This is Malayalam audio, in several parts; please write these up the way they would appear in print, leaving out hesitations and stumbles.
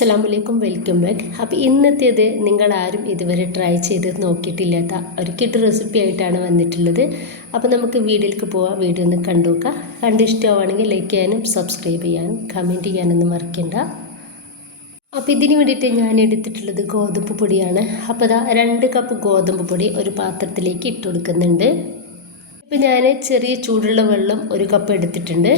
അസ്സലാമലൈക്കും, വെൽക്കം ബാക്ക്. അപ്പോൾ ഇന്നത്തേത് നിങ്ങളാരും ഇതുവരെ ട്രൈ ചെയ്ത് നോക്കിയിട്ടില്ലാത്ത ഒരു കിഡ് റെസിപ്പി ആയിട്ടാണ് വന്നിട്ടുള്ളത്. അപ്പോൾ നമുക്ക് വീഡിയോയിലേക്ക് പോവാം. വീഡിയോ ഒന്ന് കണ്ടു നോക്കാം. ഇഷ്ടമാണെങ്കിൽ ലൈക്ക് ചെയ്യാനും സബ്സ്ക്രൈബ് ചെയ്യാനും കമൻറ്റ് ചെയ്യാനൊന്നും മറക്കണ്ട. അപ്പോൾ ഇതിന് വേണ്ടിയിട്ട് ഞാൻ എടുത്തിട്ടുള്ളത് ഗോതമ്പ് പൊടിയാണ്. അപ്പോൾ അതാ 2 കപ്പ് ഗോതമ്പ് പൊടി ഒരു പാത്രത്തിലേക്ക് ഇട്ട് കൊടുക്കുന്നുണ്ട്. ഇപ്പോൾ ഞാൻ ചെറിയ ചൂടുള്ള വെള്ളം 1 കപ്പ് എടുത്തിട്ടുണ്ട്.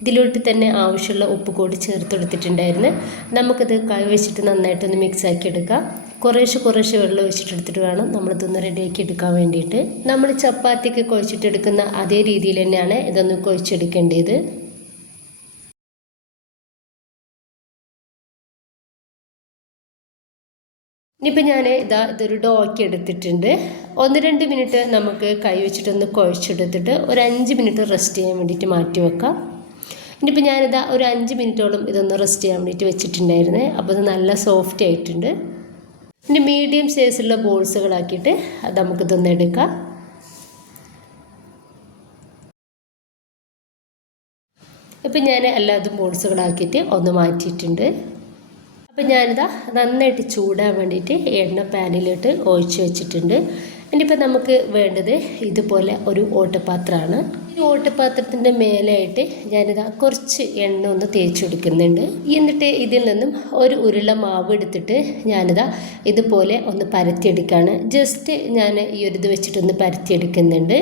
ഇതിലോട്ട് തന്നെ ആവശ്യമുള്ള ഉപ്പ് കൂടി ചേർത്ത് കൊടുത്തിട്ടുണ്ടായിരുന്നു. നമുക്കിത് കൈ വെച്ചിട്ട് നന്നായിട്ടൊന്ന് മിക്സ് ആക്കി എടുക്കാം. കുറേശ്ശെ വെള്ളം ഒഴിച്ചിട്ടെടുത്തിട്ട് വേണം നമ്മളിതൊന്ന് റെഡിയാക്കി എടുക്കാൻ വേണ്ടിയിട്ട്. നമ്മൾ ചപ്പാത്തിക്ക് കുഴച്ചിട്ടെടുക്കുന്ന അതേ രീതിയിൽ തന്നെയാണ് ഇതൊന്ന് കുഴച്ചെടുക്കേണ്ടത്. ഇനിയിപ്പോൾ ഞാൻ ഇതൊരു ഡോ ആക്കി എടുത്തിട്ടുണ്ട്. 1-2 മിനിറ്റ് നമുക്ക് കൈ വെച്ചിട്ടൊന്ന് കുഴച്ചെടുത്തിട്ട് ഒരു 5 മിനിറ്റ് റെസ്റ്റ് ചെയ്യാൻ വേണ്ടിയിട്ട് മാറ്റി വെക്കാം. ഇനിയിപ്പോൾ ഞാനിതാ ഒരു 5 മിനിറ്റോളം ഇതൊന്ന് റെസ്റ്റ് ചെയ്യാൻ വേണ്ടിയിട്ട് വെച്ചിട്ടുണ്ടായിരുന്നേ. അപ്പോൾ ഇത് നല്ല സോഫ്റ്റ് ആയിട്ടുണ്ട്. ഇനി മീഡിയം സൈസുള്ള ബോൾസുകളാക്കിയിട്ട് അത് നമുക്കിതൊന്ന് എടുക്കാം. ഇപ്പം ഞാൻ എല്ലാതും ബോൾസുകളാക്കിയിട്ട് ഒന്ന് മാറ്റിയിട്ടുണ്ട്. അപ്പം ഞാനിതാ നന്നായിട്ട് ചൂടാൻ വേണ്ടിയിട്ട് എണ്ണ പാനിലിട്ട് ഒഴിച്ച് വെച്ചിട്ടുണ്ട്. ഇനിയിപ്പോൾ നമുക്ക് വേണ്ടത് ഇതുപോലെ ഒരു ഓട്ടപാത്രമാണ്. ഈ ഓട്ടപാത്രത്തിൻ്റെ മേലായിട്ട് ഞാനിതാ കുറച്ച് എണ്ണ ഒന്ന് തേച്ച് കൊടുക്കുന്നുണ്ട്. എന്നിട്ട് ഇതിൽ നിന്നും ഒരു ഉരുള മാവ് എടുത്തിട്ട് ഞാനിതാ ഇതുപോലെ ഒന്ന് പരത്തിയെടുക്കുകയാണ്. ജസ്റ്റ് ഞാൻ ഈ ഒരു ഇത് വെച്ചിട്ടൊന്ന് പരത്തിയെടുക്കുന്നുണ്ട്.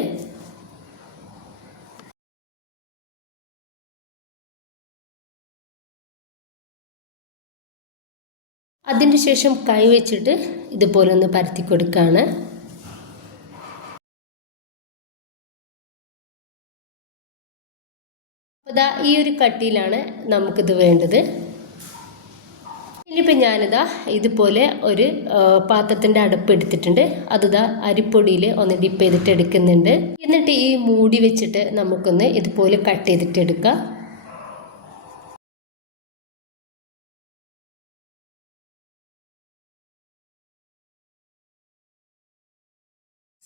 അതിന് ശേഷം കൈ വെച്ചിട്ട് ഇതുപോലെ ഒന്ന് പരത്തി കൊടുക്കുകയാണ്. അപ്പോൾ ഈ ഒരു കട്ടിയിലാണ് നമുക്കിത് വേണ്ടത്. ഇനിയിപ്പോൾ ഞാനിതാ ഇതുപോലെ ഒരു പാത്രത്തിൻ്റെ അടപ്പ് എടുത്തിട്ടുണ്ട്. അതിതാ അരിപ്പൊടിയിൽ ഒന്ന് ഡിപ്പ് ചെയ്തിട്ട് എടുക്കുന്നുണ്ട്. എന്നിട്ട് ഈ മൂടി വെച്ചിട്ട് നമുക്കൊന്ന് ഇതുപോലെ കട്ട് ചെയ്തിട്ട് എടുക്കാം.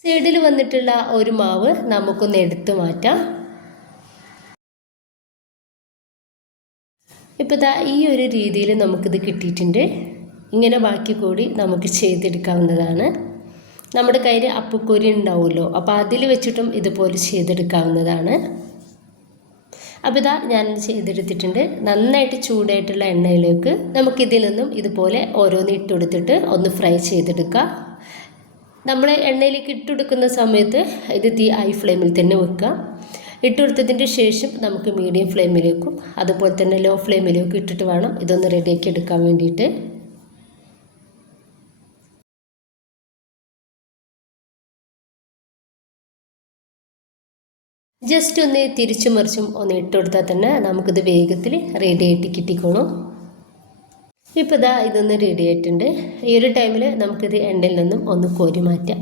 സൈഡിൽ വന്നിട്ടുള്ള ഒരു മാവ് നമുക്കൊന്ന് എടുത്തു മാറ്റാം. ഇപ്പോൾ ഈ ഒരു രീതിയിൽ നമുക്കിത് കിട്ടിയിട്ടുണ്ട്. ഇങ്ങനെ ബാക്കി കൂടി നമുക്ക് ചെയ്തെടുക്കാവുന്നതാണ്. നമ്മുടെ കയ്യിൽ അപ്പുക്കോരി ഉണ്ടാവുമല്ലോ, അപ്പോൾ അതിൽ വെച്ചിട്ടും ഇതുപോലെ ചെയ്തെടുക്കാവുന്നതാണ്. അപ്പോൾ ഞാൻ ചെയ്തെടുത്തിട്ടുണ്ട്. നന്നായിട്ട് ചൂടായിട്ടുള്ള എണ്ണയിലേക്ക് നമുക്കിതിൽ നിന്നും ഇതുപോലെ ഓരോന്ന് ഇട്ട് കൊടുത്തിട്ട് ഒന്ന് ഫ്രൈ ചെയ്തെടുക്കാം. നമ്മൾ എണ്ണയിലേക്ക് ഇട്ടുകൊടുക്കുന്ന സമയത്ത് ഇത് തീ ഹൈ ഫ്ലെയിമിൽ തന്നെ വെക്കുക. ഇട്ടുകൊടുത്തതിൻ്റെ ശേഷം നമുക്ക് മീഡിയം ഫ്ലെയിമിലേക്കും അതുപോലെ തന്നെ ലോ ഫ്ലെയിമിലേക്കും ഇട്ടിട്ട് വേണം ഇതൊന്ന് റെഡിയാക്കി എടുക്കാൻ വേണ്ടിയിട്ട്. ജസ്റ്റ് ഒന്ന് തിരിച്ചും മറിച്ചും ഒന്ന് ഇട്ടുകൊടുത്താൽ തന്നെ നമുക്കിത് വേഗത്തിൽ റെഡി ആയിട്ട് കിട്ടിക്കോളും. ഇപ്പോൾ ഇതൊന്ന് റെഡി ആയിട്ടുണ്ട്. ഈ ഒരു ടൈമിൽ നമുക്കിത് എണ്ണയിൽ നിന്നും ഒന്ന് കോരി മാറ്റാം.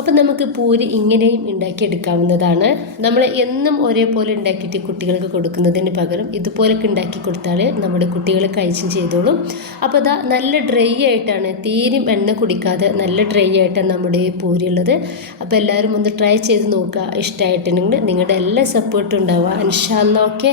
അപ്പം നമുക്ക് പൂരി ഇങ്ങനെയും ഉണ്ടാക്കിയെടുക്കാവുന്നതാണ്. നമ്മൾ എന്നും ഒരേപോലെ ഉണ്ടാക്കിയിട്ട് കുട്ടികൾക്ക് കൊടുക്കുന്നതിന് പകരം ഇതുപോലൊക്കെ ഉണ്ടാക്കി കൊടുത്താൽ നമ്മുടെ കുട്ടികൾ കഴിച്ചും ചെയ്തോളും. അപ്പോൾ നല്ല ഡ്രൈ ആയിട്ടാണ്, തീരും എണ്ണ കുടിക്കാതെ നല്ല ഡ്രൈ ആയിട്ടാണ് നമ്മുടെ ഈ പൂരി ഉള്ളത്. അപ്പോൾ എല്ലാവരും ഒന്ന് ട്രൈ ചെയ്ത് നോക്കുക. ഇഷ്ടമായിട്ടുണ്ടെങ്കിൽ നിങ്ങളുടെ എല്ലാ സപ്പോർട്ടും ഉണ്ടാവുക. ഇൻഷാ അല്ലാഹ്. ഓക്കെ.